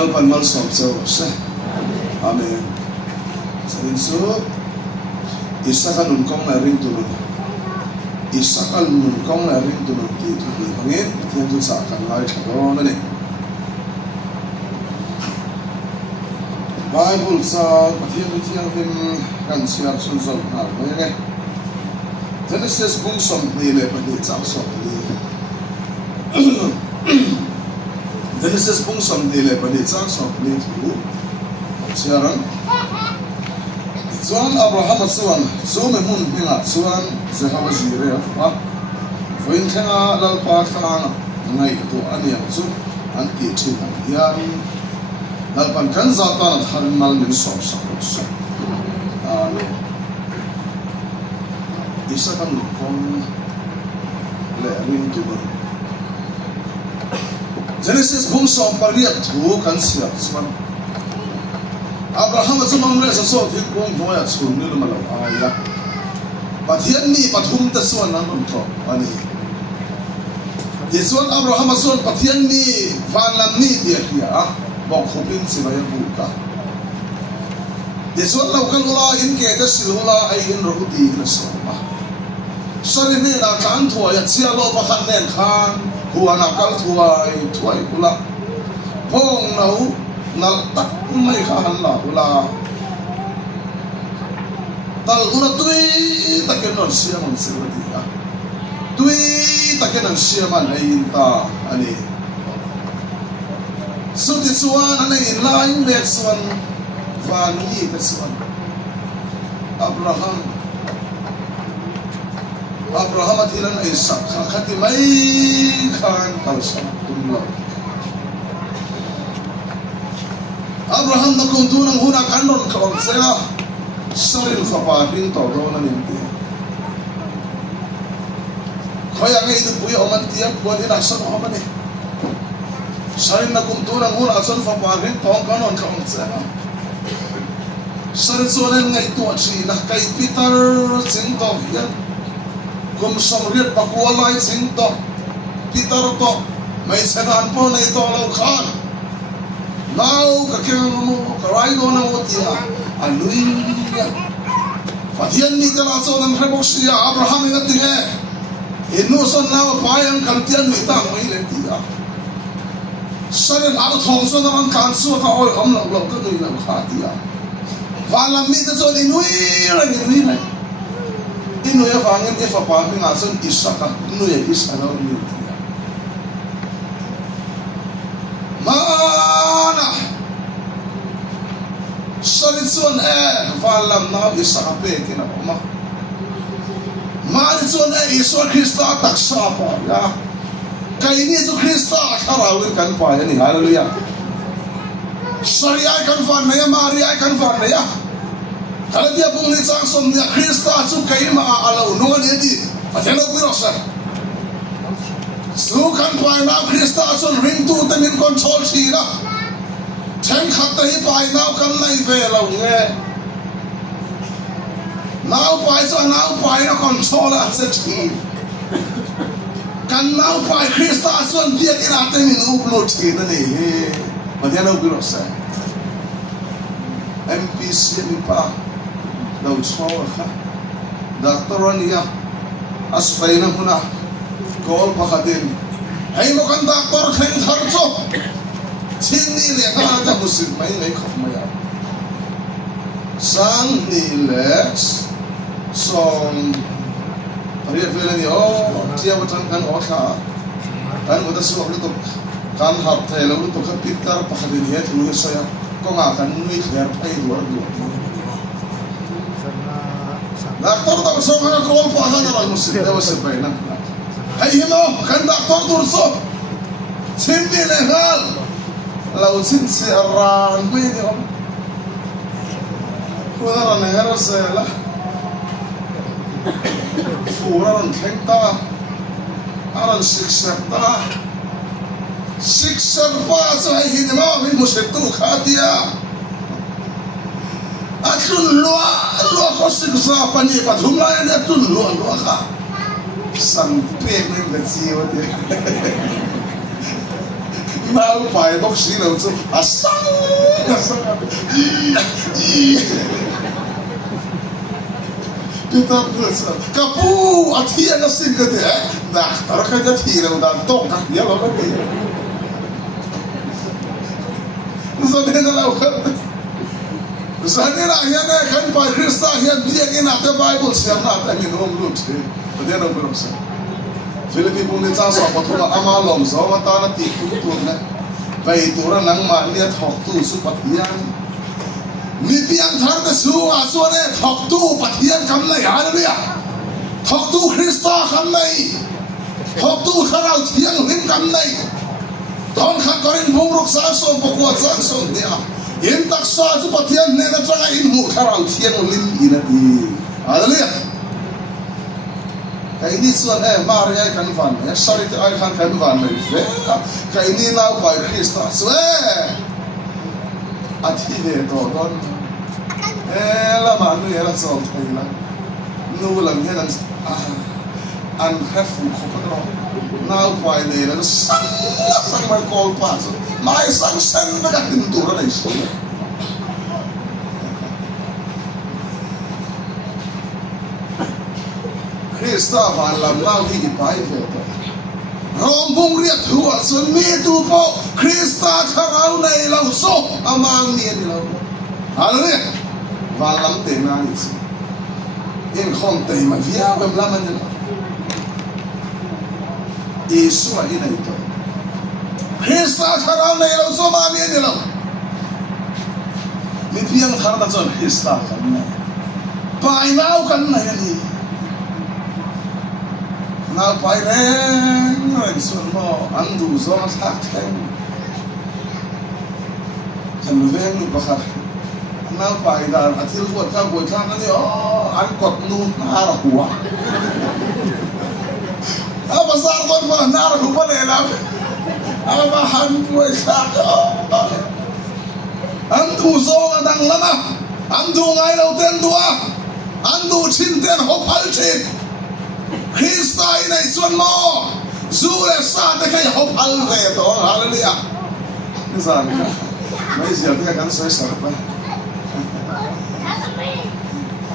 lalpan mal som so se amen sarin su isaka nun kong na ring tunun isaka nun kong na ring tunun ti tu ni bangin tian tu sa kan lai thado na ni Bible sa pathian him kan siap sun so na ne Genesis bung som ni le pani chang som ni Genesis bung som ni le pani chang som ni tu siaran chuan Abraham chuan chu me mun hinga chuan Jehovah Jireh a voin thenga lalpa thang ngai tu aniam chu an ti thin an hian lalpan kan zata na tharin mal min som so amen isa kan kong le rin tu Genesis bung som pariat thu kan siap chuan Abraham chu mang le so thik bung noya chhun ni malo aya pathian ni pathum ta chuan an ron tho ani Yesuan Abraham chuan pathian ni van lam ni dia hia bok khopin sibai bu ka Yesuan lokal ula in ke da silula ai in ro ti na so ma sari ne na kan thua ya chia lo pa khan nen khan huana kal thua ai thuai ula phong nau nal tak mai khan la ula tal ula tui taken non sia mon sirati a tui taken an sia man ai ta ani suti suan ana in lain le suan van ni te suan Abraham atilan ay sakha khati mai khan kalsa tumlo Abraham na kung tunang huna kanon kaon sila sarin fapahin to do na ninti kaya nga ito puyo oman tiyang buwan din asan o man eh sarin na kung tunang huna asan fapahin to kanon kaon sila sarin sunan nga ito at sila kay Peter sinto yan kung samrit pakuwalay sinto Peter to may sanan po na ito alaw khan Now, kakemo karai do na motia aluia pathian ni tala so nan reboxia Abraham na tinge inu son now payang kaltian ni ta mai le tia sarin alo thong so na kan so ka oi om lo lo ka ni na kha tia wala mi ta so ni nui inu ya fangen e fa pa mi nga son isaka inu ya isaka ni tia mana sarin son valam na isaka pe kina ma man son Yesus Kristus taksa pa ya kay ni Yesus Kristus harawin kan pa ni hallelujah Maria kan fan na ya Maria kan fan na ya kala dia bung ni sang som ni Kristus su kay ma alaw no ni di atelo birosa su kan pa na Kristus son ring tu tanin control sila Chen khát tới bài nào cần này về lòng nghe nào bài cho nào bài nó còn cho là sẽ chỉ cần nào bài Christa xuân biết cái nào tên mình úp lột chỉ nó này mà theo đâu cứ nó sẽ MPC đi pa đầu cho à doctor anh ya aspai na puna call pakadin hay mo kan doctor khen thar cho Xin ni lệ các anh ta Muslim mấy lấy không mấy à sang ni lệ song hari về là nhiều chia một thằng kan ở cả kan một số lúc tục kan học thầy lúc tục các Peter pakadin hết luôn sao có ngã kan nuôi khỏe hay đuổi doctor tao số cái call pakadin là Muslim đó là phải nè hay himo kan doctor tur so xin ni lệ hal Lau sin si aran me ni om Kuda ran hero se la Fura ran khengta Aran siksepta Siksepa so hai hin ma min musetu khatia Atun lua ko siksa pani pathum la ne atun lua kha Sampe me besi wote nào phải bốc xí đâu chứ à sang Peter Wilson kapu athia na sin ka de na taraka ja thi lo dan to ka ya lo ka ni zane na lo ka zane na ya na kan pa Krista ya dia ina the Bible siam na ta min hom lut de na ko sa Philippi pun ni cha so pa thua ama lom so ma ta na ti ku tu na bai tu ra nang ma ni thok tu su pathian mi piang thar da su a so ne thok tu pathian kam lai hallelujah thok tu Krista kam lai thok tu kharau thiang lim kam lai don khan korin bung ruk sa so pokwa sa so dia in tak sa su pathian ne na changa in mu kharau thiang lim ina ti hallelujah cái đi xuân em mà rồi ai cần phản ấy sorry thì ai cần phản này về cái đi nào bài Christ xuân à thì về đó con là mà người là sao thấy là nu làm thế là ăn hết phụ không có nào bài này là sang mà call pass mai sang sen nó cái hình tượng này xuống Krista van lam lao hi pai ve to rom bung riat thua sun mi tu po Krista kharau nei lo so amang ni ni lo hallelujah van lam te na ni si in khom te ma via vem lam ni lo Yesu a ni to Krista kharau nei lo so ma ni lo mi piang khar na chon Krista kan na pai nau kan na ni nào phải rèn rồi xuân mò ăn đủ gió sát thêm chẳng ven được bạc nào phải là thiếu quật cao quật cao nó đi ăn quật nút na là hùa apa sao con mà na là hùa này làm apa han quật cao ăn đủ gió đang lắm à ăn đủ ngày đầu tiên đủ ăn đủ chín tiền hộp hal chín Krista này xuân mò dù là sao thì cái hộp hal về đó hallelujah cái gì vậy mấy giờ thì cái soi sỏi vậy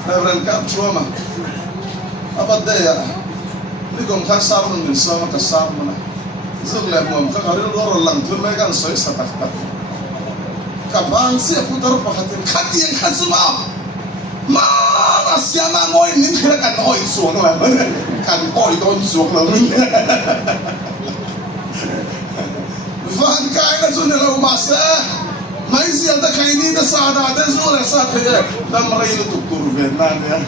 Reverend Cap chua mà apa đây à đi cùng khách sao mình sao mà cái sao mà giúp lại mồm các người đó rồi lần thứ mấy cái soi sỏi tắc tắc các bạn sẽ phụ thuộc vào khát tiền khát gì mà mà xem mà ngồi nín khi là cần hỏi xuống là cần hỏi tôi xuống là mình van cái là chúng là mà sẽ mấy gì anh ta khai ni ta sa ra ta rồi là sa thế ta mà lấy được tục Việt Nam đấy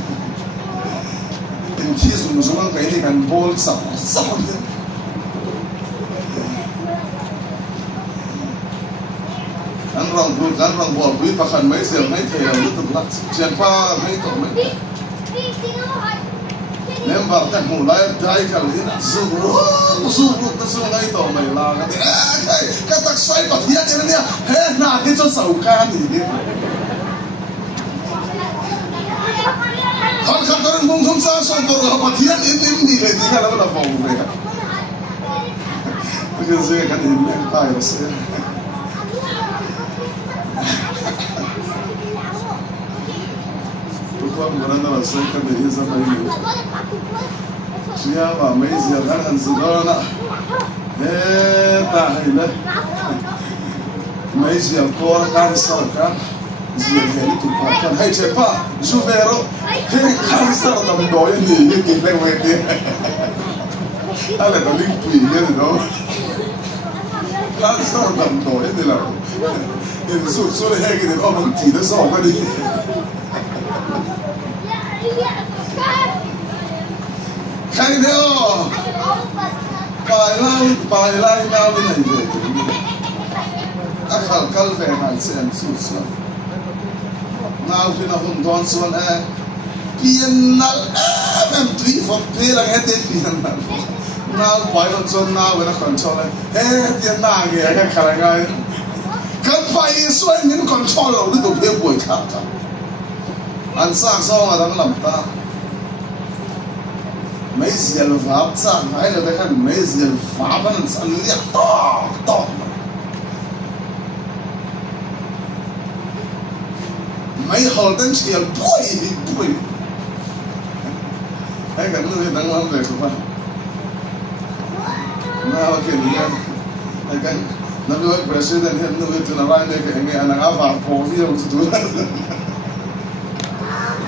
in khi dùng cái này cần bol sập anh rong bol quý bà khẩn mấy giờ mấy thầy là lúc tục lắc chuyện qua mấy tổ mấy nếu vào cái mù lại trái cái gì đó dù ta dù ngay tổ mày là cái tắc xoay bật hiện như thế này hết là cái cho sầu can gì đấy còn có những không sao xong rồi bật hiện in đi về thì cái đó là vòng về cái gì cái gì lên tay là sẽ Quando morando na Santa Teresa da Ilha, tinha uma mês e a dar hanzidona, tá aí né, mês e a cor carçoca, zero tu pakan, hai cepa, juvero, carço da mdoya ni que leva ele, ale da limpo ele não, carço da mdoya ele lá, ele só rega ele ó mentira só o cara cái đó bài lai nào bên này về ác hal kal về ngày xem suốt nào khi nào hùng đón xuân pian nal em tùy phục tùy là hết pian nào bài hùng xuân nào bên nó control hết pian nào kìa cái khả năng cái phải xuân những control là nó được biết buổi khác anh sang sau mà đang làm ta mấy giờ pháp sang hay là cái mấy giờ pháp anh liệt to mấy hồi đến chiều bụi ấy cái người đang làm việc không phải nào cái này cái nó nói president hiện nói tụi nó này cái nghe anh áp vào phố gì không tụi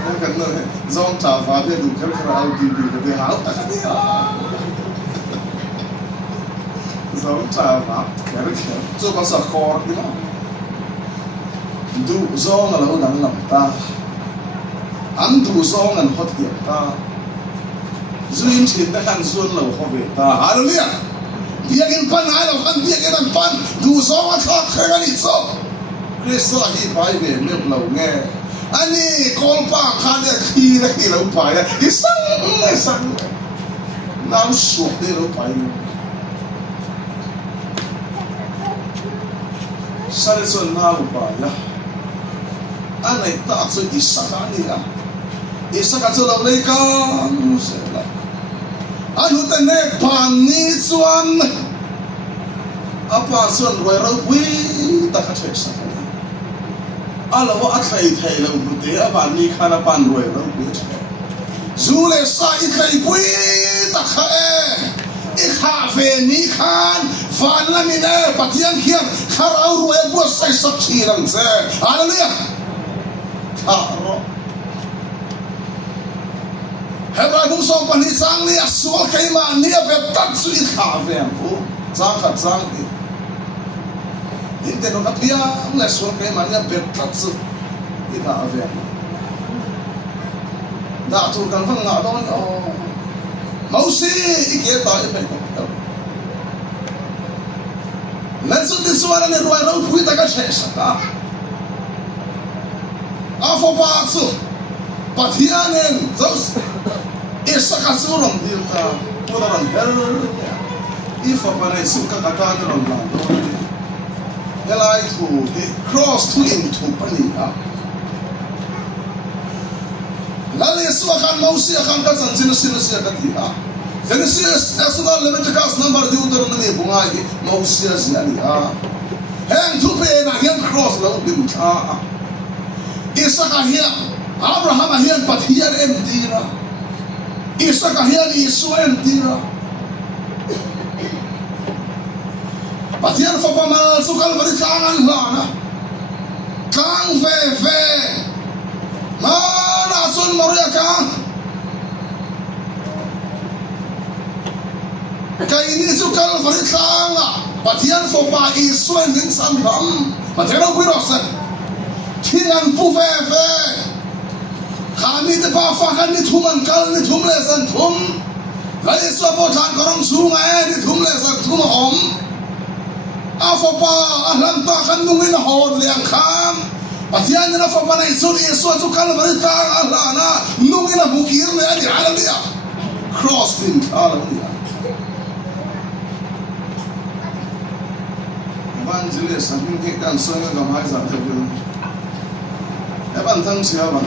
nó cái nó dòng trả phá thì tụi cái ao đi cái háo ta cái gì dòng trả phá cái cho con sợ khó đi mà du dòng là lâu đang làm ta anh du dòng anh hot hiệp ta duyên chuyện đã khăn duyên lâu khó về ta hallelujah dia in pan ai lo kan dia kan pan du so wa kha kha ni so Kristo hi pai ve me lo nge ani kol pa kha de khi la ki lo pai ya isang nam su de lo pai sare son na lo pai ya anai ta so isaka ni ya isaka so lo le ka se la anu te ne pan ni chuan apa chuan roi ro pui ta kha thek sa ala wa athai thai lo te aba ni khana pan roi ro pui the zu le sa I thai pui ta kha I kha ve ni khan fan la mi ne patian khian khar au roi bu sai sak chi rang se hallelujah ha ro Hebrai bung song pan hi sang ni aswal kaima ni be tat su I kha ve bu sang khat sang ni inte no kapia le swal kaima ni be tat su I kha ve da tu kan phang na don o mau si I ke ta I be ko lan su ti suara ne roi ro phui ta ka che sa ta afo pa su pathianen zos Esa kasurong dilta puraran hel ifa panay suka katana ron lang helai tu cross tu into paniha lali suwa kan mausi akan kasan sino katiha Genesis Exodus Leviticus number Deuteronomy bungai mausi asianiha hang tu pe na hian cross lo dimta Isa kahia Abraham hian pathian emdira Isa kahian Israel tira. Patian fa pamal sukal bari kangan lana. Kang fe. Mana sun maria kang. Kaini sukal bari kanga. Patian fa pa Israel din sambam. Patian au pirosan. Kingan pu fe. Kami te pa fakan ni thuman kal ni thum le san thum lai so bo than korong sunga ni thum le san thum hom afo pa ahlan ta kan nung in hon liang kham patian na fa pa nei sur so chu kal bari ta ahlana nung in mukir le ani alalia cross bin alalia evangelist amin ke kan so nga gamai za te bin evan thang sia ba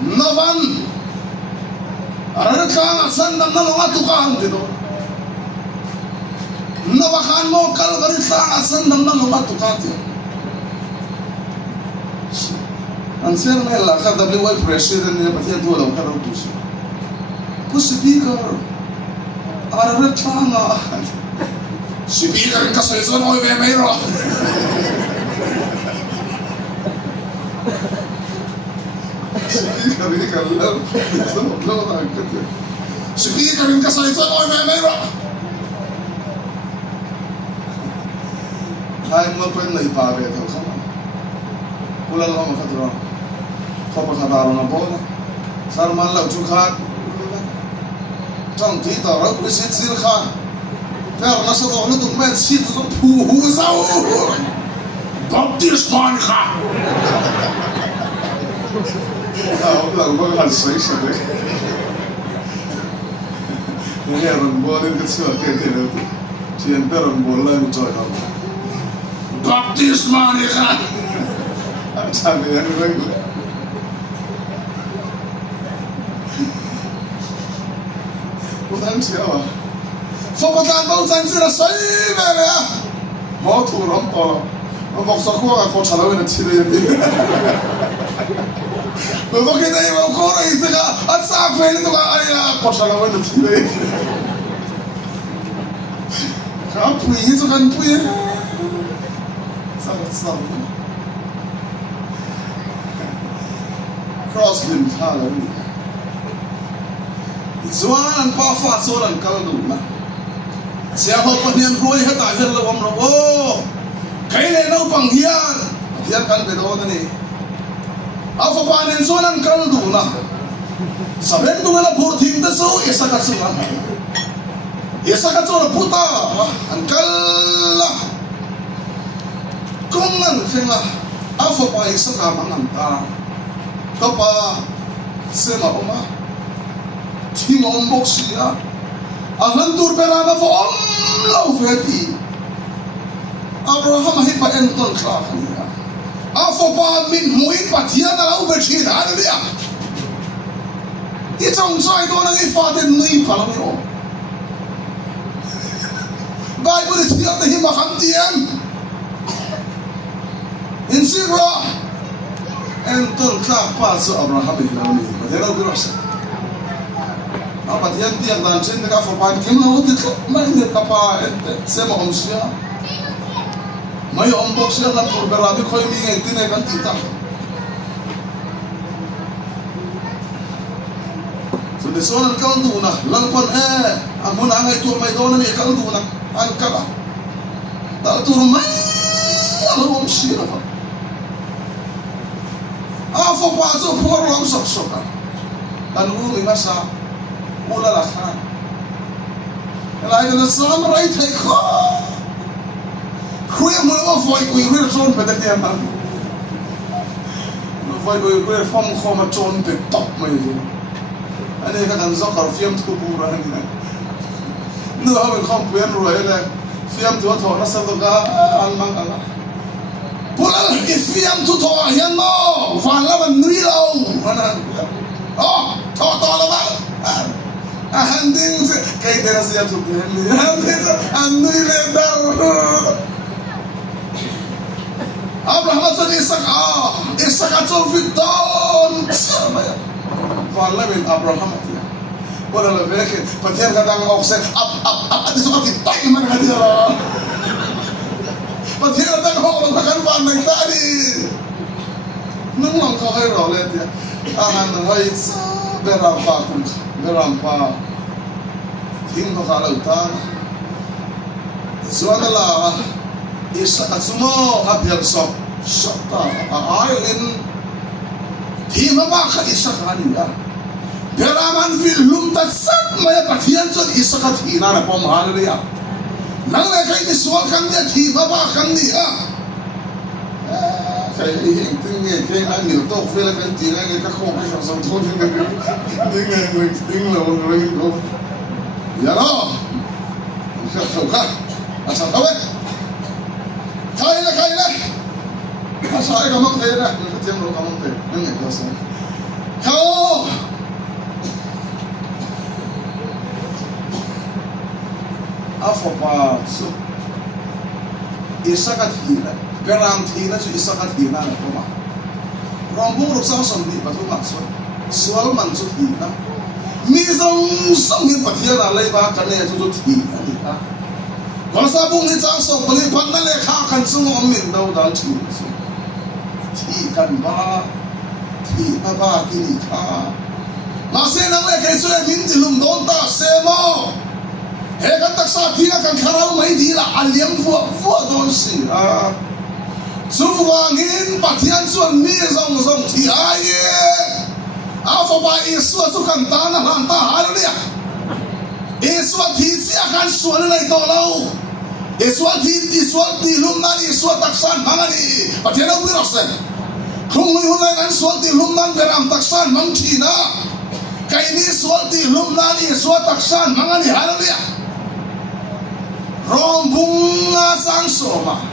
Navan Ararkan asan dan nalunga tukang dito Navakan mo kalgarita asan dan nalunga tukang dito Answer may lakad WY president niya pati ang tuwalaw karaw tusi speaker Ararkan speaker kasoy-soy mo yung mayro Speaker ini kan lo tak kerja. Speaker ini kasih itu orang merah. Hai mau pun naik pabe tu sama. Pulang lama kataran. Kau kataran apa bola? Sarman lau cukat. Trong tí tàu rau quý xít xít khan. Theo nó sẽ có nó tụi men xít nó phù sao. Baptist man khan. Ông là một hành sĩ sao đấy? Nghe rằng bố lên cái sửa cái đâu, chỉ em biết rằng bố lên trời không? Baptist man đi ra, chẳng để anh lên. Bố thằng xíu à? Phật Bồ Tát bảo rằng chỉ là sấy về nè, họ thủ lắm to lắm. mà vọc sọc qua có trả lời là chỉ đây đi mà vọc cái này mà có này thì cả ăn sáng về thì cả ai à có trả lời là chỉ đây cả bùi cho cần bùi sao sao cross lim tha là gì Zuan an pa fa so an kal du na sia ho panian roi ha ta vel lo om ro o kai le no pang hian hian kan be do ni a fa pa nen so an kal du na saben du la phur thim ta so esa ka su na esa ka so puta an kal la kong an fenga a fa pa esa ka mang an ta to pa se ma oma Team on boxia, ahan tur perana fo lau feti. Abraham hi pa enton klakania. Afo pa min muin patia na lau bechi na dia. I chong chai do na i fa den nui pa lang yo. Bible is here the him kham tiam. In sira enton klak pa so Abraham hi lau ni. Madera birosa. Apa tiang tiang dan cint dekat forpan kim laut itu main dekat apa ente sema omsia, main omboksia kan berberapi kau ini itu nih kan tidak. Sudah soalan kau tu nak langpan amun angai tur main dona ni kau tu nak angkara, tak tur main lalu omsia apa? Apa pasal por lalu sok kan? Dan ulu masa Mula lah kan, kalau kita sama right hai kau, kau yang mula foi kau yang real pada dia mana, foi kau yang form kau macam pada top macam, ane kan zakar film tu pura ni, nu awal kau puan ruai le, film tu thor nasa tu ka almang Allah, pula lagi film tu thor yang no, faham menui lau, mana, oh thor lah. Ahanding kay tera siya tuken andui ledar Abraham sa Isaac atol fiton sama ya wala min Abraham atiya wala la veke patiyan kadang oksen up di suka fitay man kadira patiyan kadang hokon kan van nang tadi nung lang ko kay rolet ya ahan hay berampa tim ko kalau ta zuan la isa katsumo abyag sok shota ayon tim ba ka isa kaniya beraman filum tasat maya patian so isa katina na pamahal niya nang na kay ni suwal kan niya tim ba kan niya kaya hingting kaya na nilto fela kan tira kaya kakong kaya sa utod ting lo ring ko yalo sa ka asa tawet kaya asa ay kamang kaya na nakatiyang lo kamang kaya nang ito kao afo pa so isa kathina Beram thina su isa kathina na koma rombong ruksa somni patu makso sual mansu thina mizong songin pathia na lai ba kane tu thina thina kolsa bung ni chang so pali panna le kha kan sung min dau dal thi thi kan ba ti ni kha ma se nang le kai so min dilum don ta se mo he kan tak sa thina kan kharau mai di la aliam fu don si Suwangin patian suan mi zong ti aye afo ba isu su kan ta na han ta har dia isu ti si akan suan lai to lau isu ti lum na isu taksan mangani patian au rosen khung lui hun lai kan suan ti lum nan beram taksan mang thina kai ni suan ti lum na isu taksan mangani har dia rombung sang soma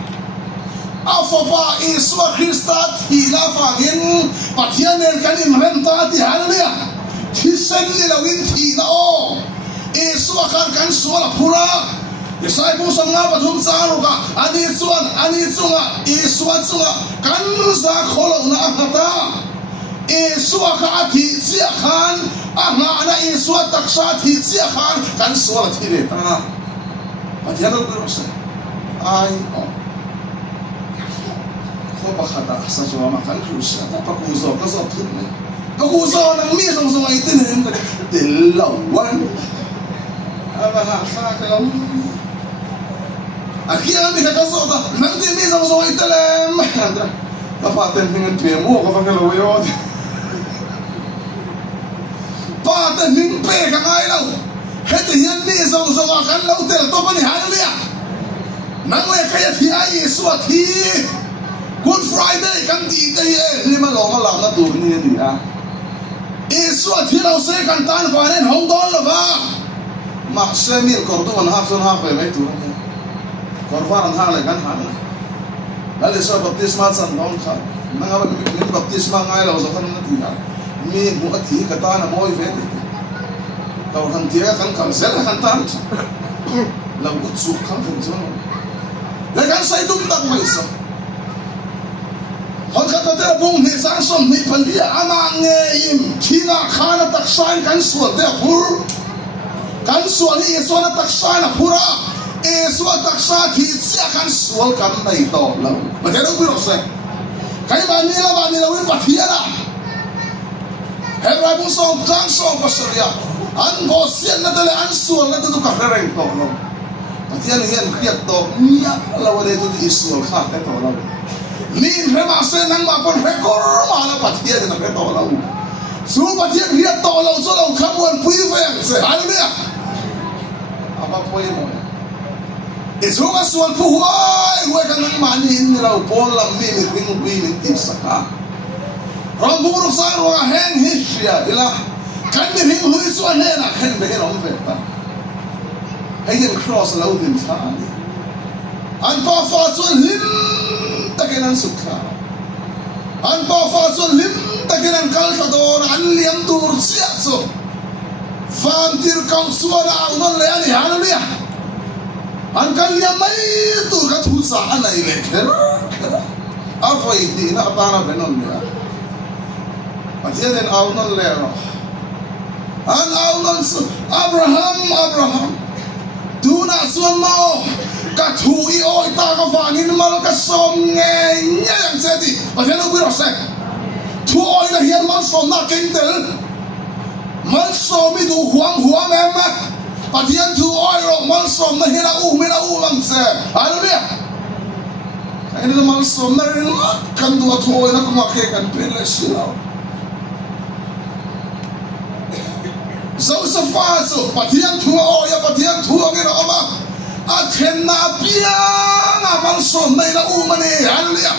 Afopa Iswa Christa Hila Fagin Patian El Kanim Renta Di Halia Tisen Lilawin Tina O Iswa Kan Suala Pura Isai pun sanga pathum saruka ani chunga Isua chunga kanza kholo na angata Isua ka thi chia khan anga ana Isua taksa thi chia khan kan suala thi le ta pathiano guru se ai o ko pakhata sa joma kan krusa ta pakuzo ka zo thun ne pakuzo nang mi song ai tin hem ka til lawan aba ha sa ka Akhirnya kita kasih nanti ni sama-sama itu lem. Paten dengan pemu, kau pakai loyo. Paten dengan pe kangai lau. Heti yang ni sama-sama kan lau tel tu pani hari dia. Nang le kaya tiai suati. Good Friday kan di dia lima lama lama tu ni dia. Suati lau se kan tan fanen Hong Kong lava. Maksemil kortu manhaf sun haf pe tu. Korban hang le kan hang lalu so baptisma san dong kha nanga min baptisma ngai lo so kan na ti mi bu ati kata na moi ve ka kan dia kan sel kan tan la utsu kan so le kan sai dum tak mai so hon kata te bung ni sang som ni pandia ama nge im thina khana tak sai kan sual de phur kan sual ni so na tak sai na phura Esua taksa thi chia kan sual kan nei to lo ma te do biro se kai ba ni la wi pathiana hebra bu song tang song pasaria an bo sian na dale an sual na tu ka reng to lo pathiana hian khiat to nia la wa de tu isual kha ka to lo ni rema se nang ma pon rekor ma la pathiana na ka to lo su pathiana hiat to lo so lo khamwan pui veng se haleluya apa poi mo Isunga sual puhuay, huwag ka nang manihin nila upon lang min tisaka. Ramburo sa mga heng hisya, ila kan miring hui suan hena, kan mihin ang veta. Hayin cross law din sa ani. An pa fa suan lim takinan sukha. An pa fa suan lim takinan kalkador, an liam tur siya so. Fantir kang suan ang non leani, hallelujah. An kanya may tu kat husa anay leker apa ini nak tanah benon ya patian en aunon lero an aunon su Abraham tu na suan mo kat hui oi ta ka fangin mal ka som nge yang seti patian u biro se tu oi na hian mal som na kentel mal som itu huang emak Patian tu oiro malsom na hina lang se. Hallelujah. Kaya nila malsom na rin kan dua tu oiro na kumake kan pila sila. So sa faso patian tu oiro ngiro ama at hina piya nga malsom na ina umani. Hallelujah.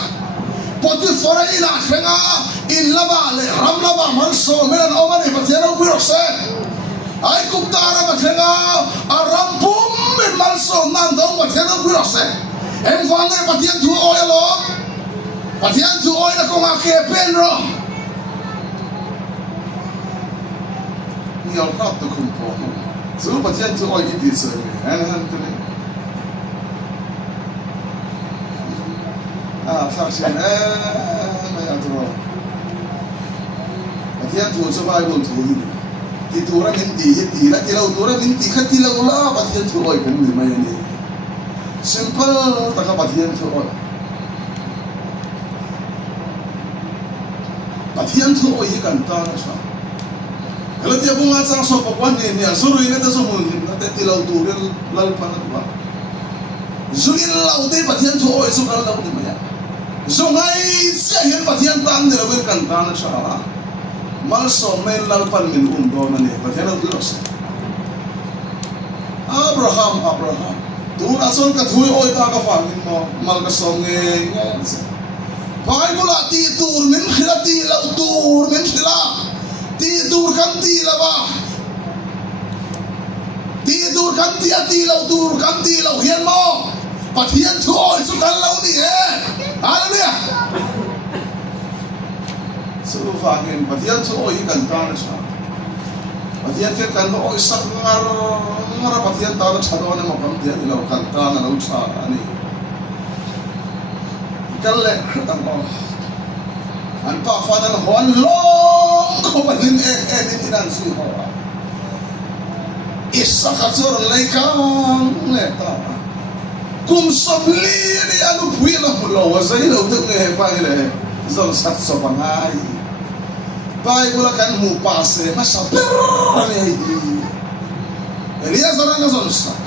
Poti fora ina kena inlaba le ramlaba malsom na umani patian u birose. Ay kuktara mathenga arampum min malso nang dong mathenga birose em fange patian tu oil na ko ngake penro ni al rat to kumpo so patian tu oil idi so en han tuni sakshin me atro patian tu so vai bol tu Titura minti, tira tura minti, katila ula patian tu oi kan ni mai ni. Simple taka patian tu oi. Patian tu oi kan ta na sa. Kalau dia bunga sang so pakwan ni suruh ini tu semua ni, nanti tilau tura lal panat ba. Zuin lau te patian tu oi so kan lau ni mai. So ngai sia hian patian tan ni rawin kan ta na sa. Malso men lalpan min dona ni patian ang Diyos Abraham tu nason ka thui oi ta ka fangin mo mal ka songe pai mula ti tur min khilati la tur min khila ti tur kan ti la ba ti tur kan ti ati la tur kan ti la hian mo patian tu oi su kan lau ni hallelujah so fangin patian tu oi kan ta na sa Pathian ke kan ho isak ngar pathian ta na chado ne makam dia ni lo kan ta na lo cha ani kalle tang ko an pa fa na hon long ko balin ni dan si ho isak azor lai kang le ta kum somli ni anu pui lo wa sai lo de ne pa le zon sat so bangai Bible kan mu pase masa perane Elias orang kan sak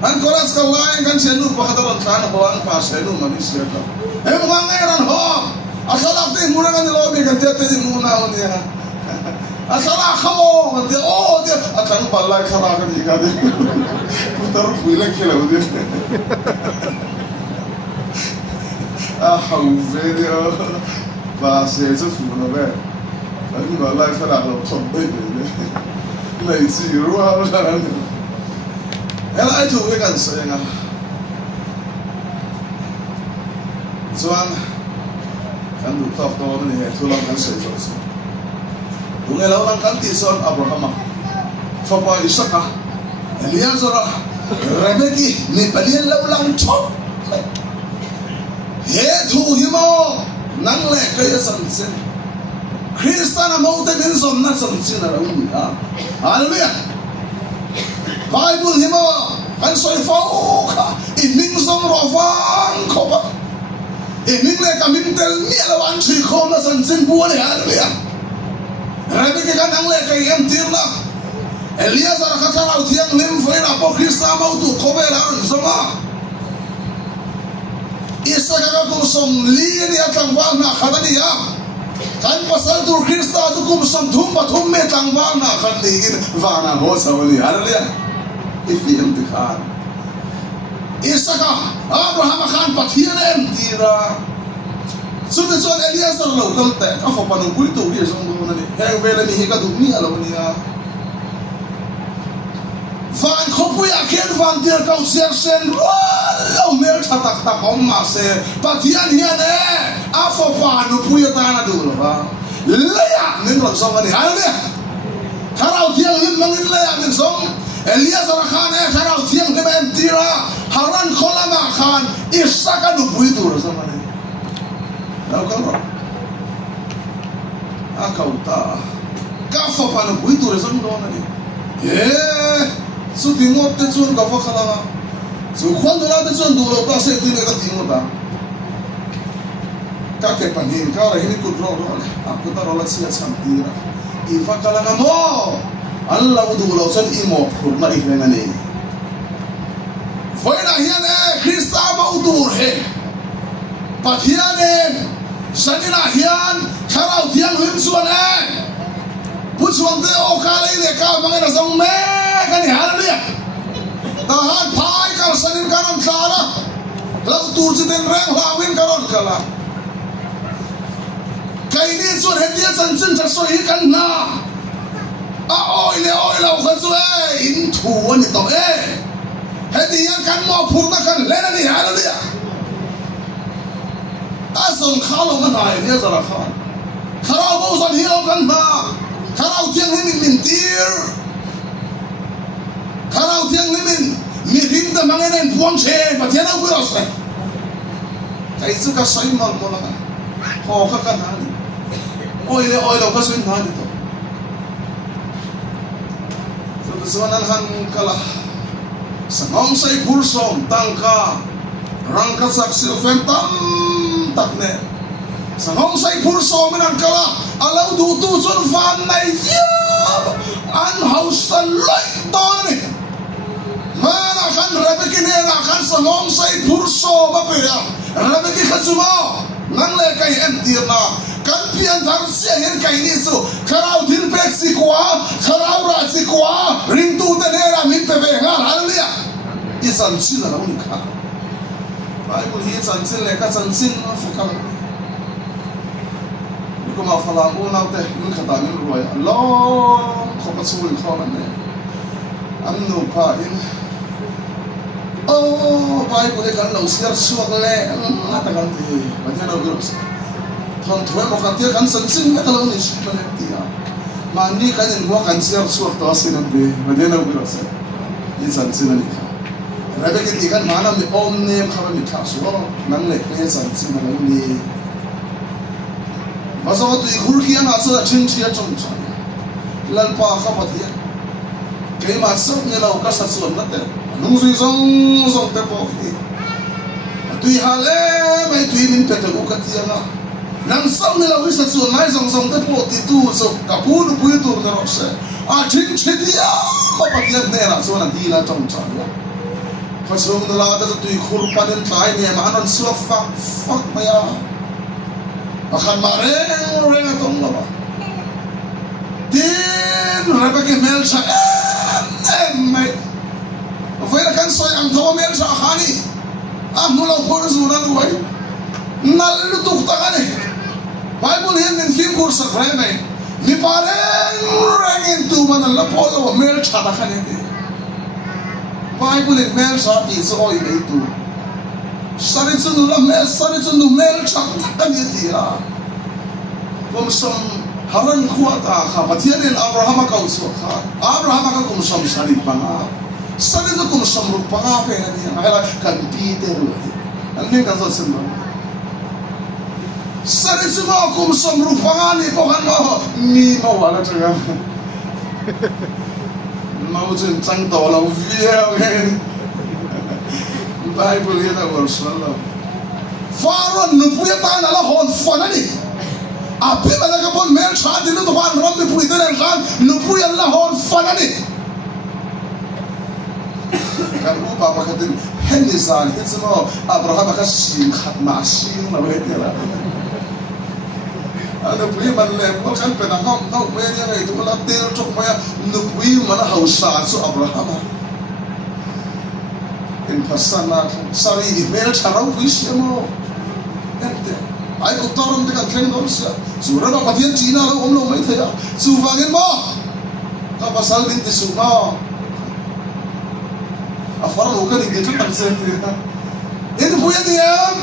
an koras ka lain kan senu pa kadaron kana bawan pase nu manis ka mo ngeran ho asala te muna kan lo be kan te muna on ya asala khamo kan o de akan balai khara kan di ka de putar fuila kila de video pase eso funo be Anh bảo lại phải làm chồng bên này chỉรู้ว่าอะไรเนี่ยแล้วไอ้ถูกไม่กันเสียงอ่ะส่วนกันดูตอบตัวมันเนี่ยทุลังกันเสียจริงดูไงเราลังกันที่ส่วนอับราฮัมฟ้าไปอิสระเอลียาซาร์เรเบกีนี่เป็นเรื่องเราลังชอบเฮ้ถูกหิมะนั่งเล่ก็ยังสั่นเส้นคริสต์นะมองแต่เป็นสมนัตสมศิลป์เราเนี่ยฮาเลลูยาไบเบิลหิมะกันสอยฟ้าค่ะอินิ่งสมรอฟังเขาปะอินิ่งเลยกับมินเตลเนี่ยเราอันชีคอมนะสันสินบัวเลยฮาเลลูยาเรื่องนี้กันนั่งเลยกับเอ็มทีร์นะเอลียาซาร์ข้าเราเที่ยงลิมไฟนะพอคริสต์มองตัวเขาไปแล้วสมะอิสระก็กุศลลีนี่อัตวันนะขันนี่ยาkan pasal tu Krista tu kum samthum pathum me tangwang na khan ligin wana ho sawali haleluya ifim dikhan Isaka Abraham khan pathian em tira sune son Elias lo kalte ka fo panu pui tu ri song do na ni heng vela ni ka du ni alo ni ya van khopui a ken van dir kau siar sen lo mer thatak ta kom ma se pathian hian a fo panu pui ta na du lo ba leya nin ron song ani haleluya tharau thiang lim mangin leya min song Elias khan tharau thiang lim em tira haran kholama khan Isaka nu pui tu ro song ani đâu có rồi cầu ta các phật phật nó quý tu để sống đó này số tiền ngót tới chuồn các phật khala số khoan đó tới chuồn đủ lâu ta sẽ tin cái tiền ngót ta các cái bản hình các cái hình cột rồi aku ta rồi là siapa sampai ra ifa kala ngamo Allah đủ lâu chân imo phun mà ít lên này vậy là hiện nay Christa mau đủ hết pathian sanina hian kharau thiang him suan pu suan te o kha lai le ka mangena song me kan haleluya ta han phai ka sanin karon thara lau tur chi den reng hawin karon kala kai ni suan hetia san chin cha soi kan na a oi la kha su in thu ni to hetia kan mo phur na kan le na ni haleluya asal kalau menai dia salah kan, kalau bosan hilang kan bah, kalau tiang limin mintir, kalau tiang limin mirim dah mangenan puang ceh, patian aku rasa, kayak itu kasih mal mola, kau kan hari, oil kasih hari tu, sebenarnya han kalah, senang saya kursom tangka. Rangka saksi fentam takne sanong sai purso menan kala alau du tu sun fan nai ya an hausan lai tone mana kan rabeki ne na kan sanong sai purso bapira rabeki khasuma nang le kai entirna kan pian thar sia her kai ni su kharau din pek si kwa kharau ra si kwa ring tu te ne ra min pe ve ngal haleluya isan sila na unika Bible hi chansin le ka chansin fukang ni ko ma fala o na te in khata min roi long kho pa chu kho man ne am no pa in Bible kan lo siar suak le ngata kan ti ba ne no gros thon thwe mo kan ti kan chansin me ka lo ni shi ne ti ya mani kan in mo kan siar suak to sinan be madena biro se insan sinan ni kha rabe ke tikan mana mi om nem kha mi kha so nang le pe san sinan ni maso tu ikhur ki ana so chin chia chom chom lal pa kha pathia ke ma so ne lo ka sa so na te nung zui zong zong te po ki tu hale mai tu min pe te ko tia na nang sau ne la wisa su nai zong zong te po ti tu so ka pu nu pu tu na ro se a chin dia ma pa dia ne ra so na di la chong chong ya kha so na la da tu khur pa den tai ne ma non so fuck ma ya a khan ma re na tong la ba din ra ba ke mel cha mai foi la kan so ang tho mel cha khani a mu lo phor zu na du wai nal tu ta ka ne Bible here in film course of Rene. Ni pareng rengin tu mana la polo mel chada khane de. Bible in mel chada is oi me tu. Sari chunu la mel sari chunu mel chada khane de ya. Kum som haran khuata kha pathian in Abraham ka uso kha. Abraham ka kum som sari panga. Sari to kum som ru panga pe na ni. Hala kan pi te ru. An ni kan so sim. Sari semua kum som rupangani pokan mo mi mo wala taga mau jen chang to la vie okay Bible here na verse la Pharaoh nu puya ta na la hon fanani api mala ka pon mel cha dinu to kan rom mi puya den kan nu puya la hon fanani kan u papa katin henizan hitsmo Abraham ka sin khat ma sin na wete la Ano pui man le mo kan pe na hom no me ni ngai tu la tel chok ma no pui man ha usa su Abraham in pasana sari email charau pui semo ente ai ko torom de kan tren dom sa su ra ba pathian china lo om lo mai thaya su wangin mo ka pasal din ti su ma a far lo kan ni tu tan se in pui ni am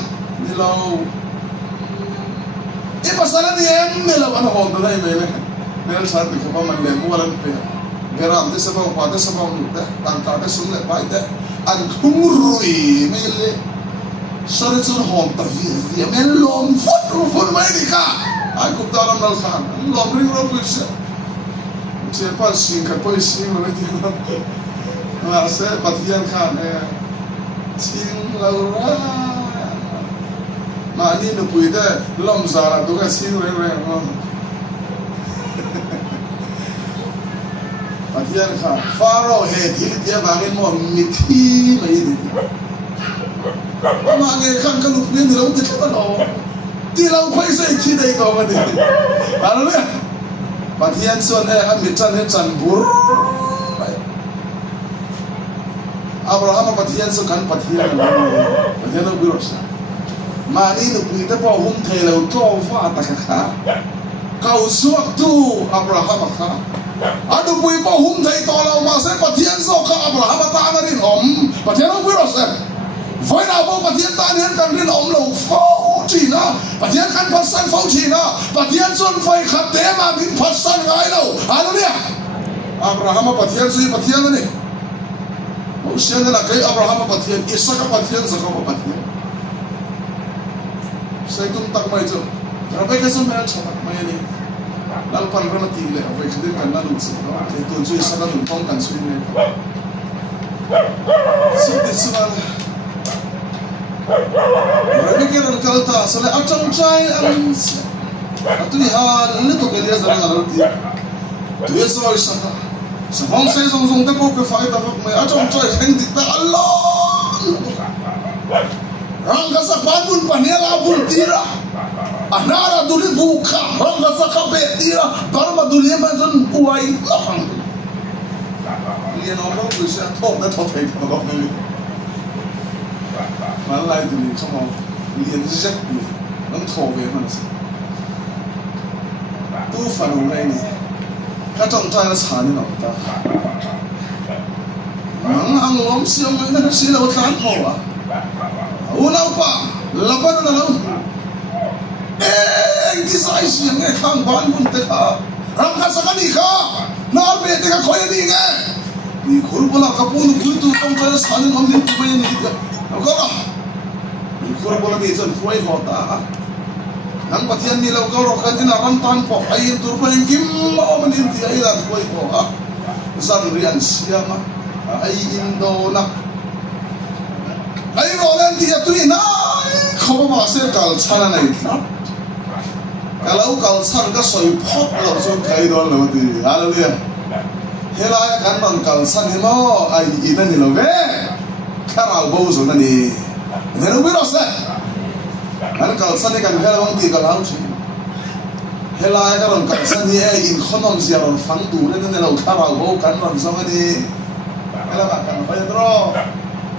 ni lo pasal ni em la wana hon dai mele mel sat ni ko man le mo lan pe geram de sabang pa de sabang de tan ta de sum le bai de an khumrui mele sare chun hon ta vi mel lom fot mai ni ka ai ko dalam dal khan lom ring ro pu se pa sin ka po sin lo ti na se pathian khan e sin la ra mà đi được quỷ thế lom già là tôi cái xin rồi không và thiên khả Pharaoh hệ thì dia vàng một mít thi mà đi mà nghe khăn cái lục miếng thì lâu thì chắc đâu thì lâu phải xây chi đây đâu mà đi à nó đấy và thiên xuân hệ ham mít chân bur Abraham và thiên xuân cắn và thiên đâu biết rồi mà đi được người ta bảo hung thề là cho pha ta cả cầu suốt tu Abraham cả anh được người bảo hung thề to là mà sẽ bắt thiên số cả Abraham ta nó đi ổm bắt thiên không biết rồi với nào bảo bắt thiên ta nên cần đi ổm lâu phâu chỉ nó bắt thiên cần phát sinh phâu chỉ nó bắt thiên xuân phải khát té mà mình phát sinh ngay đâu anh nói Abraham bắt thiên suy bắt thiên này ông xem là cái Abraham bắt thiên Isaac bắt thiên Jacob bắt thiên saya tum tak mai tu, rapai kasih mel cepat mai ni, lalu pan rana tinggal, rapai kedir kan lalu sih, itu cuy sana lumpang kan cuy ni, sedih suara, rapai kira kalta, soalnya acang cai ang, atu ihal, ni tu kelia sana lalu dia, tu ya soal sana, sebang saya song tepo ke faida pak mai acang cai heng dikta Allah. Rangga sa pabun panela pun tira, anara duli buka, rangga sa kape tira, parma duli macam uai lahang. Lian orang tu siapa thok dah thok thay thok ni. Malai duli cuma lian zet ni, orang thok ni mana sih? Tu faru ni, kacang cai cah ni nak tak. Mang lom siang ni nak silau tan thok ah. Unaw pa, laban na lang. Di sa isin nga kang ban bunte ka. ram ka sakani kha nar be te ka khoya ni nge ni khur bola kapun khur tu kam ka sanin om ni tu mai ni ka ko ni khur bola ni jon foi hota nang pathian ni lo ka ro khan ina ram tan po ai tur pa kim o man in ti ai la foi po ha zan rian siama ai indo na ai ro len ti tu na kho ma se kal chana nai kalau kal sar ka soi phot lo so kai don lo ti hallelujah hela kan non kal san hi mo ai ina ni lo ve karal bo so na ni ne ro bi ro se kan kal san kan hela wang ti kal hau chi hela ka ron kal san ni ai in khonom sia ron fang tu ne ne lo karal bo kan ron so ni hela ba kan ho dro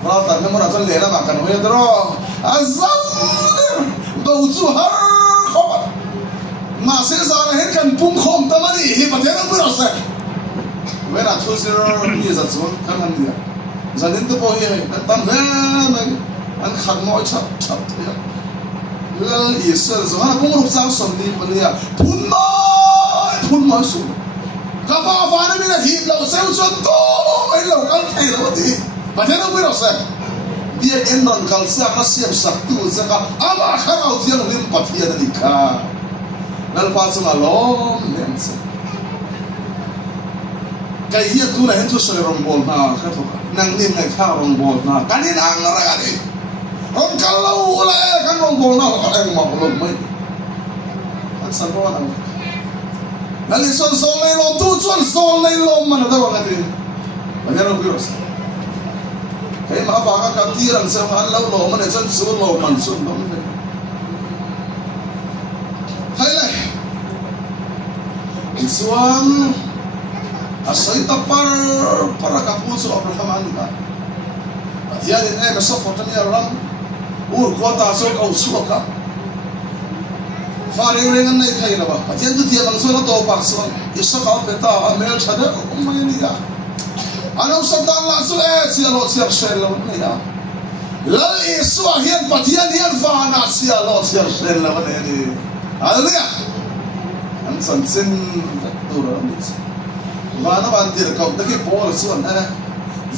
ro ta ne mo ra chon le la ba kan ho dro azam go zu har khoba mà sẽ ra là hết cần bung khom tâm đi thì mà thế nó mới được rồi vậy là thôi sẽ như vậy xuống khăn ăn gì giờ đến tới bao nhiêu anh tâm thế mình anh khăn mọi chập chập thế là ý sự rồi anh cũng lúc sau sống đi mà đi phun nói xuống các bà phá nó mới là thịt lẩu xéo xuân to mấy lẩu căng thầy lẩu gì mà thế nó mới được rồi biết em non cal sa nó xiêm sặc tu sẽ cả mà khác ao thiên là liên bát thiên là đi cả nal pa sung alom lense kai hian tu na hen chu soi rong bol na kha thoka nang nin ngai kha rong bol na kanin ang ra ga ni rong kalau le kan rong bol na ang ma lo mai an san ro na nal son son le lo tu chuan son le lo man da wa ni ba ya ro bi ro kai ma ba ka ti ran sa an lo lo man chuan su lo man sun dom ne hay này Iswang asay tapar para kapuso Abraham aniba Atiyan in ay masofotan niya ram urkota so kausuka faring ringan na itay na ba Atiyan tu tiya manso na to pakson isa ka peta amel chada umay niya anong sandang laso siya lo siya shell niya lal iswa hiyan patiyan hiyan fana siya lo siya shell niya hallelujah ang sansin tura nis vana vantir kau ta ki bol suan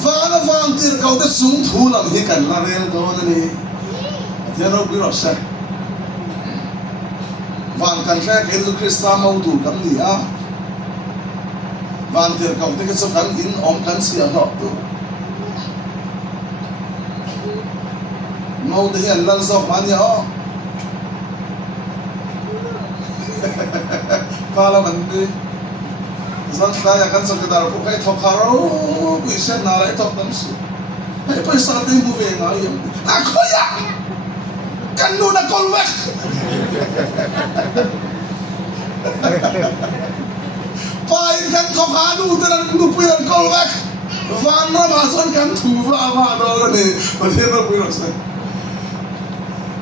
vana vantir kau ta sung thu lam hi kan la rel do ni dia ro bi ro sa van kan ra Jesus Christ mau tu kam ni a vantir kau ta ki so kan in om kan sia ho tu mau de hian lan zo man ya pala mandi zan saya kan sekedar pakai tokaro bisa nalai tok dan su pas saat ini buve ngayam aku ya kan nuna kolwek pain kan tokanu dan nupian kolwek vana mason kan tuva avado ni padero birosa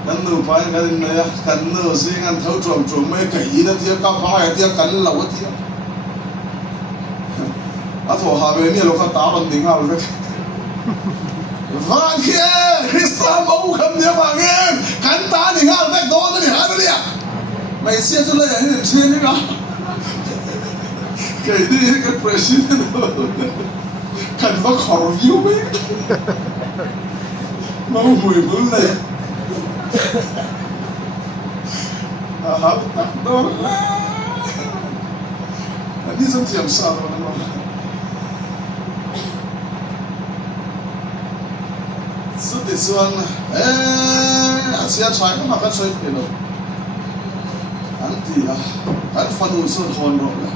kan nu pain kan ya kan nu singan thau trom mai kai na tia ka pa ya tia kan law tia a tho ha be ni lo ka ta ban ding al ve van ke Krista mau kham ne ba nge kan ta ni ha ve do ni ha ni ya mai sia chu le ni che ni ga kai ni ka president kan va khor view be mau hui bul le ahab tak dor ani sam siam sa ro na so this one asia chai ma ka choi pe lo anti an fanu so hon ro la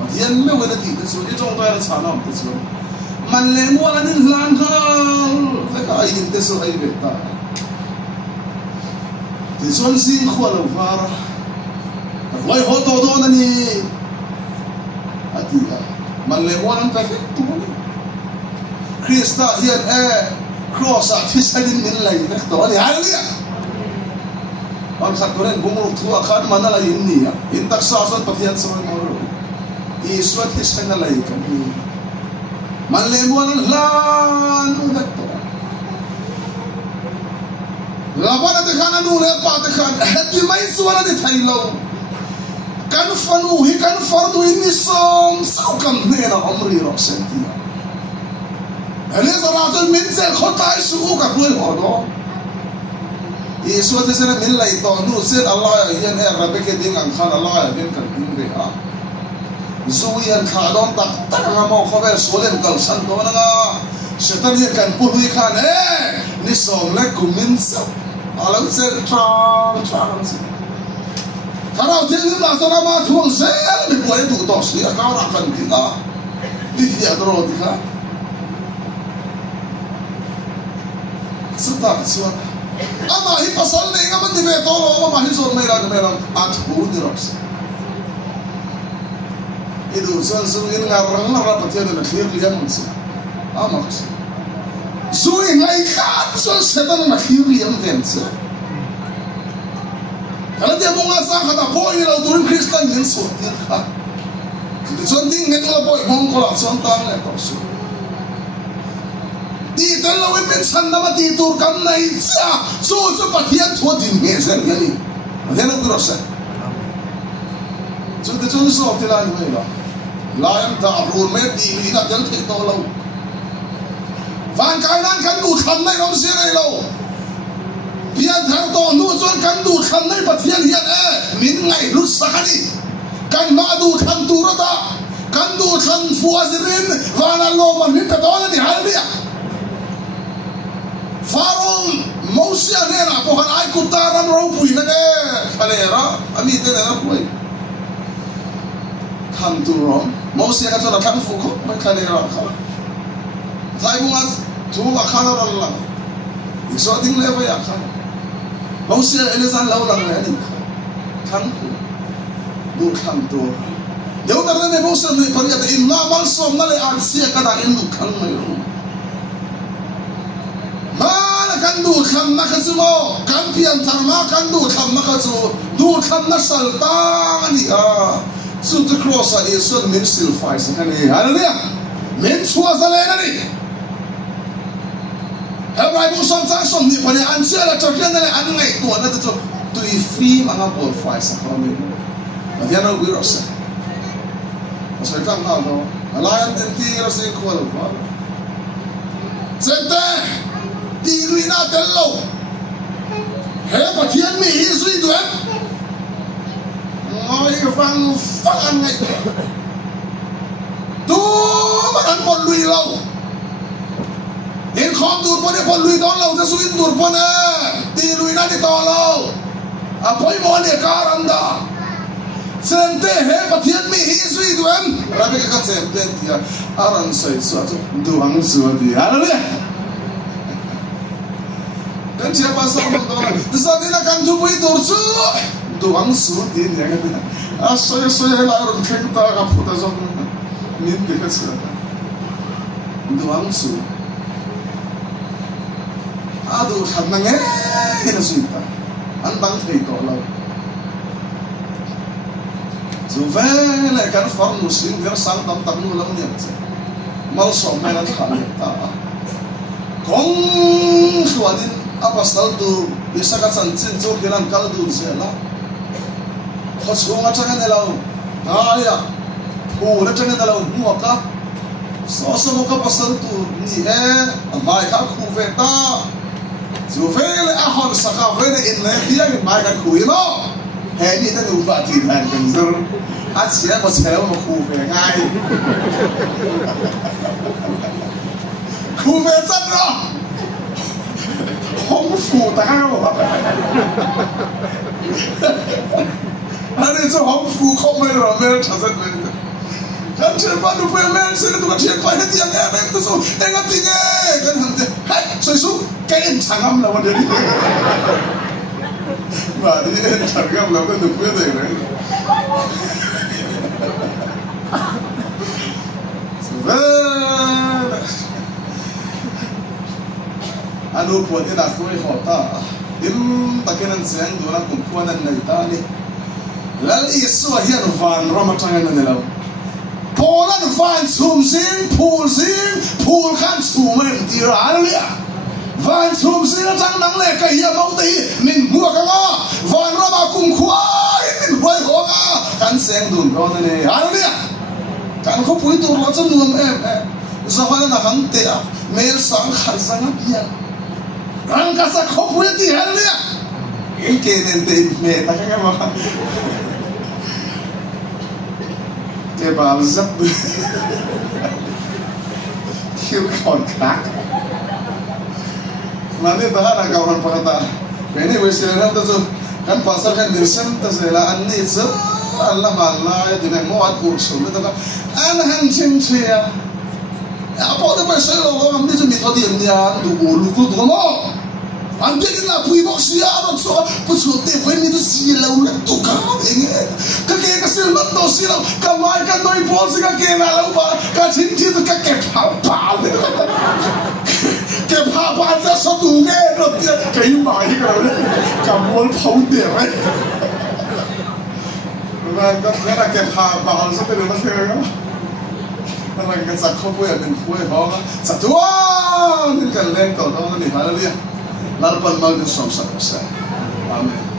ma hian me we na ti so I jong ta cha na te so man le mo la nin lan ka fa ka ai te so ai be ta ti son sin khwa lo fara wai ho to do na ni ati man le mo lan perfect tu ni Krista hian cross at his head in lai vek to ani hallelujah am sa toren bumur thu akhan manala inni in tak sa san pathian so mo I swat his head lai kan ni man le mo lan vek to la bana de khana nu le pa de khan hati mai suara de thailo kan fanu hi kan fardu ini som sau kan ne na amri ro sentia ele zara to min se khotai su ka koi ho do Yesus itu sebenarnya min lai to nu sen Allah yang rabbe ke ding ang khan Allah yang kan ding be ha zuian khadon tak tak ngamo khovel solen kal san do na setan yang kan pului khan ni som le kumin sa alang sel trang kalau dia ni nak seorang macam saya ni boleh tu tos dia kau nak kan kita dia terus dia sudah sudah ama hi pasal ni ngaman di beto ama hi zon merah atu di ros itu sesuatu yang ngarang ngarang patian dan akhir dia mesti ama sih Zui ngai kat so setan nak hiri yang vense. Kalau dia mau ngasah kata boy lau turun Kristen yang suatir kat. Kita sonting ngai lau boy mongkolak sontang le tosu. Di dalam wepen sana mati turkan nai sia so patian tua din ngeser yani. Dia nak berasa. So dia cuma so tilan ni lah. Layan tak rule meti ni nak jalan kita lau. Van cái năng cắn đủ khăn này nó sẽ này lâu, bây giờ to nu chọn cắn đủ khăn này bật hiện hiện min ngày lút sắc đi, cắn ma đủ khăn tu rồi ta, cắn đủ khăn phua zirin, van alo mà min cái đó là đi hai đi à, Pharaoh Moses này là có ai cũng ta làm rau bùi này cái này ra, anh ấy tên là bùi, khăn tu rồi, Moses cái chỗ là khăn phù khúc, mấy cái này ra không. Thay bunga cuma khana Allah, iso ting level ya khana. Mausia elezan lau lang ni khana, du khana tu. Jauh dari ni mausia ni pergi ada inna malsom nale asia kada indu khana ni. Mana kan du khana kazumo, kan pian tarma kan du khana kazu, du khana saltang ni Suatu cross Yesus mensil faiz kan ni, haleluya. Mensuah zalena ni. Hebrai bu som sang som ni pada answer la terkian dari angai tua na tu ifi manga bol fai sa kami. Dia nak wirasa. Pasal kan hal tu. Alayan tenti rasa kual. Sente tiru ina tello. He patian mi isu itu Ngoi fang angai. Tu makan pon lui lau. In khom dur pon pon lui don lau tu in dur pon ti lui na di to lau apoi mo ne karanda sente he pathian mi hi sui duan rabi ka sente dia aran sai su atu duang su di haleluya dan siapa sama orang saat ini kan tu pui dur su duang su di ni kan soya la ron khenta ka puta zo min de ka sa duang su Aduh, karena ngeh suita, antang itu lau. Suvela kan farm muslim dia sang tam nu lau ni aja. Mal somela khalita. Kong suadin apa stal tu bisa kat sancin jo kilang kal tu sela. Khosung acangan lau. Daya. Pura cangan lau muaka. Sosa muka pasal tu ni amai ka khuveta. Suvela ahon sakavena in dia ni mai kan kuino. Ni ta nu ba ti han kan zur. Asia mo sel mo kuve ngai. Kuve zan ro. Hong fu dao. Ani zo hong fu khom mai ro mer chasan mai. Kan cepat tu pemen sini tu macam apa ni yang em tu so enggak tinggal kan hantar. Hai, so kain cangam lawan dia. Mari cangam lawan tu pun deh. Anu pun ini dah kau hota. Takinan siang tu nak kumpulan naita ni. Lalu Yesus ahian van ramatangan ni lalu. Polan fan sum sin, pool kan sumen tira haleluya. van chum sina chang nang le ka hiya mau te min mua ka nga van ra ba kum khwai min khwai ho nga kan seng dun ro ne hallelujah kan ko pui tur lo chun nuam em zahan na han te a mel sang khar sang bia rang ka sa ko pui ti hallelujah in ke den te me ta ka ma ke ba zap khiêu còn khác mà nên ta đã gặp hàng phật ta cái này với sự làm ta rồi kan pasal kan dirsen ta sẽ là anh đi chứ anh làm lại thì này mua ăn cuộc sống ta có anh hàng chim chia à bỏ được mấy sự lo anh đi cho mình thôi điểm nhà đủ đủ đủ nó anh biết là bùi bóc xia nó cho bữa chiều tết với mình tôi xia lâu lắm tụ cá vậy cái sự mất đồ xia lâu cái mai cái nói bỏ xia cái là lâu mà cái chính thì cái phá cái phá ra sao đủ nghe rồi cái mày cái này cái muốn phóng tiền đấy mà cái là cái phá sao cái này nó thế đó là cái sắc không phải mình phải bỏ nó sắc tua nên cái lên cầu đó thì phải là gì là phần mang đến sống sạch sẽ amen